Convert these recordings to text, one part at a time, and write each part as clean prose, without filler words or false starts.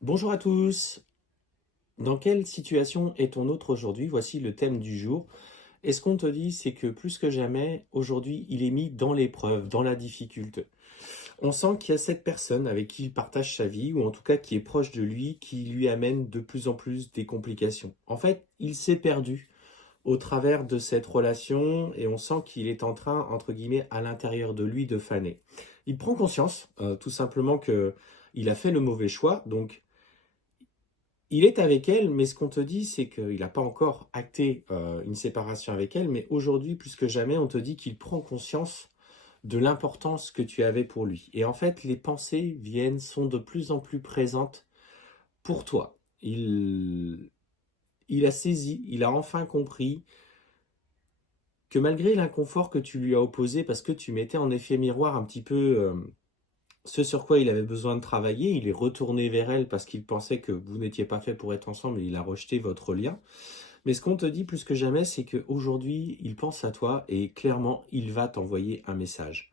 Bonjour à tous. Dans quelle situation est-on autre aujourd'hui? Voici le thème du jour. Et ce qu'on te dit, c'est que plus que jamais, aujourd'hui, il est mis dans l'épreuve, dans la difficulté. On sent qu'il y a cette personne avec qui il partage sa vie, ou en tout cas qui est proche de lui, qui lui amène de plus en plus des complications. En fait, il s'est perdu au travers de cette relation et on sent qu'il est en train, entre guillemets, à l'intérieur de lui de faner. Il prend conscience, tout simplement, que il a fait le mauvais choix, donc il est avec elle, mais ce qu'on te dit, c'est qu'il n'a pas encore acté une séparation avec elle, mais aujourd'hui, plus que jamais, on te dit qu'il prend conscience de l'importance que tu avais pour lui. Et en fait, les pensées sont de plus en plus présentes pour toi. Il a saisi, il a enfin compris que malgré l'inconfort que tu lui as opposé, parce que tu mettais en effet miroir un petit peu ce sur quoi il avait besoin de travailler, il est retourné vers elle parce qu'il pensait que vous n'étiez pas fait pour être ensemble et il a rejeté votre lien. Mais ce qu'on te dit plus que jamais, c'est qu'aujourd'hui, il pense à toi et clairement, il va t'envoyer un message.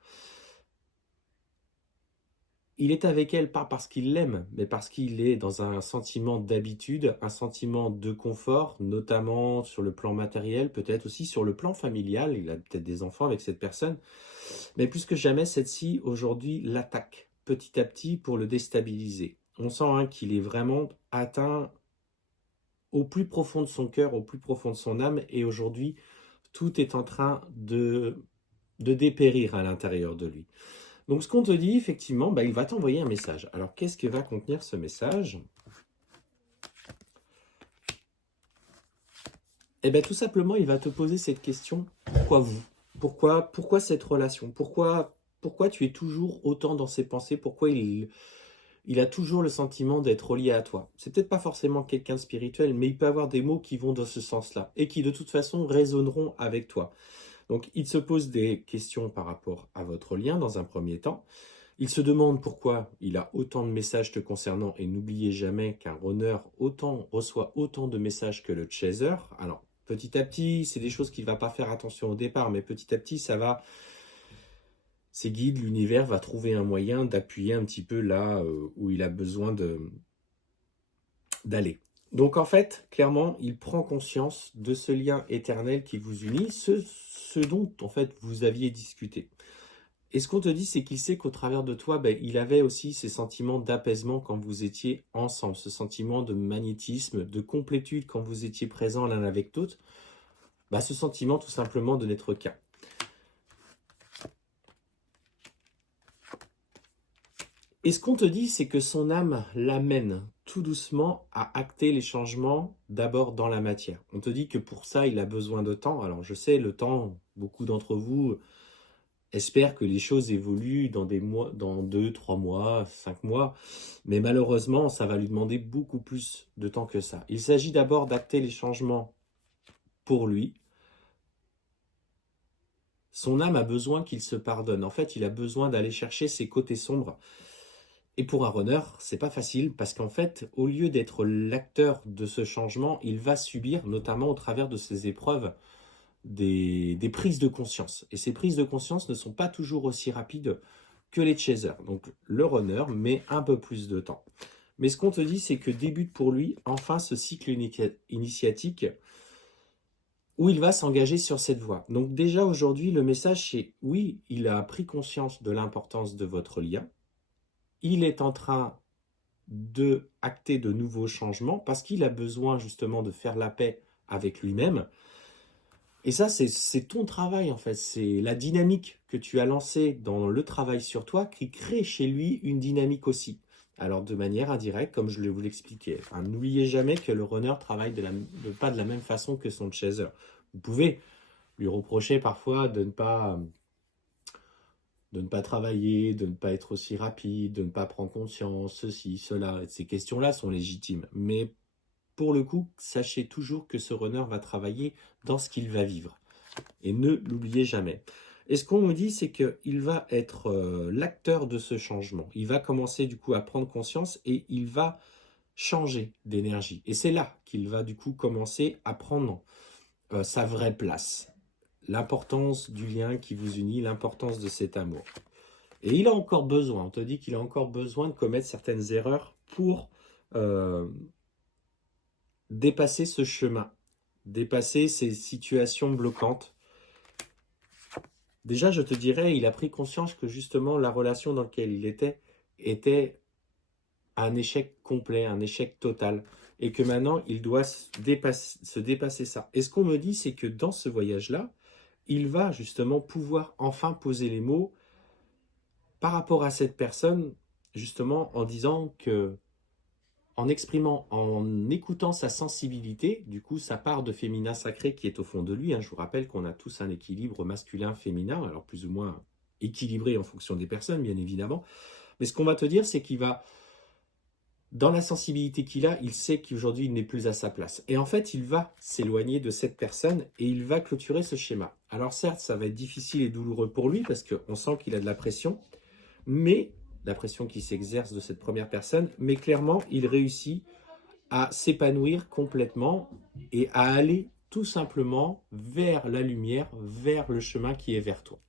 Il est avec elle pas parce qu'il l'aime, mais parce qu'il est dans un sentiment d'habitude, un sentiment de confort, notamment sur le plan matériel, peut-être aussi sur le plan familial. Il a peut-être des enfants avec cette personne. Mais plus que jamais, cette-ci, aujourd'hui, l'attaque petit à petit pour le déstabiliser. On sent qu'il est vraiment atteint au plus profond de son cœur, au plus profond de son âme, et aujourd'hui, tout est en train de dépérir à l'intérieur de lui. Donc ce qu'on te dit, effectivement, il va t'envoyer un message. Alors qu'est-ce que va contenir ce message? Eh bien tout simplement, il va te poser cette question, pourquoi vous? Pourquoi cette relation? Pourquoi tu es toujours autant dans ses pensées? Pourquoi il a toujours le sentiment d'être relié à toi? C'est peut-être pas forcément quelqu'un de spirituel, mais il peut avoir des mots qui vont dans ce sens-là et qui de toute façon résonneront avec toi. Donc, il se pose des questions par rapport à votre lien dans un premier temps. Il se demande pourquoi il a autant de messages te concernant et n'oubliez jamais qu'un runner reçoit autant de messages que le chaser. Alors, petit à petit, c'est des choses qu'il ne va pas faire attention au départ, mais petit à petit, ses guides, l'univers va trouver un moyen d'appuyer un petit peu là où il a besoin d'aller. Donc en fait, clairement, il prend conscience de ce lien éternel qui vous unit, ce dont en fait vous aviez discuté. Et ce qu'on te dit, c'est qu'il sait qu'au travers de toi, il avait aussi ces sentiments d'apaisement quand vous étiez ensemble, ce sentiment de magnétisme, de complétude quand vous étiez présents l'un avec l'autre, ce sentiment tout simplement de n'être qu'un. Et ce qu'on te dit, c'est que son âme l'amène tout doucement à acter les changements d'abord dans la matière. On te dit que pour ça, il a besoin de temps. Alors je sais, le temps, beaucoup d'entre vous espèrent que les choses évoluent dans des mois, dans 2, 3 mois, 5 mois, mais malheureusement, ça va lui demander beaucoup plus de temps que ça. Il s'agit d'abord d'acter les changements pour lui. Son âme a besoin qu'il se pardonne. En fait, il a besoin d'aller chercher ses côtés sombres. Et pour un runner, c'est pas facile parce qu'en fait, au lieu d'être l'acteur de ce changement, il va subir, notamment au travers de ses épreuves, des prises de conscience. Et ces prises de conscience ne sont pas toujours aussi rapides que les chasers. Donc le runner met un peu plus de temps. Mais ce qu'on te dit, c'est que débute pour lui enfin ce cycle initiatique où il va s'engager sur cette voie. Donc déjà aujourd'hui, le message c'est oui, il a pris conscience de l'importance de votre lien. Il est en train de acter de nouveaux changements parce qu'il a besoin justement de faire la paix avec lui-même. Et ça, c'est ton travail en fait. C'est la dynamique que tu as lancée dans le travail sur toi qui crée chez lui une dynamique aussi. Alors de manière indirecte, comme je vous l'expliquais. Enfin, n'oubliez jamais que le runner travaille pas de la même façon que son chaser. Vous pouvez lui reprocher parfois de ne pas travailler, de ne pas être aussi rapide, de ne pas prendre conscience, ceci, cela. Ces questions-là sont légitimes. Mais pour le coup, sachez toujours que ce runner va travailler dans ce qu'il va vivre. Et ne l'oubliez jamais. Et ce qu'on me dit, c'est qu'il va être l'acteur de ce changement. Il va commencer du coup à prendre conscience et il va changer d'énergie. Et c'est là qu'il va du coup commencer à prendre sa vraie place. L'importance du lien qui vous unit, l'importance de cet amour. Et il a encore besoin, on te dit qu'il a encore besoin de commettre certaines erreurs pour euh, dépasser ce chemin, dépasser ces situations bloquantes. Déjà, je te dirais, il a pris conscience que justement la relation dans laquelle il était un échec complet, un échec total, et que maintenant il doit se dépasser ça. Et ce qu'on me dit, c'est que dans ce voyage-là, il va justement pouvoir enfin poser les mots par rapport à cette personne, justement en disant que, en exprimant, en écoutant sa sensibilité, du coup sa part de féminin sacré qui est au fond de lui, hein, je vous rappelle qu'on a tous un équilibre masculin-féminin, alors plus ou moins équilibré en fonction des personnes, bien évidemment, mais ce qu'on va te dire, c'est qu'il va, dans la sensibilité qu'il a, il sait qu'aujourd'hui il n'est plus à sa place. Et en fait, il va s'éloigner de cette personne et il va clôturer ce schéma. Alors certes, ça va être difficile et douloureux pour lui parce qu'on sent qu'il a de la pression, mais la pression qui s'exerce de cette première personne, mais clairement, il réussit à s'épanouir complètement et à aller tout simplement vers la lumière, vers le chemin qui est vers toi.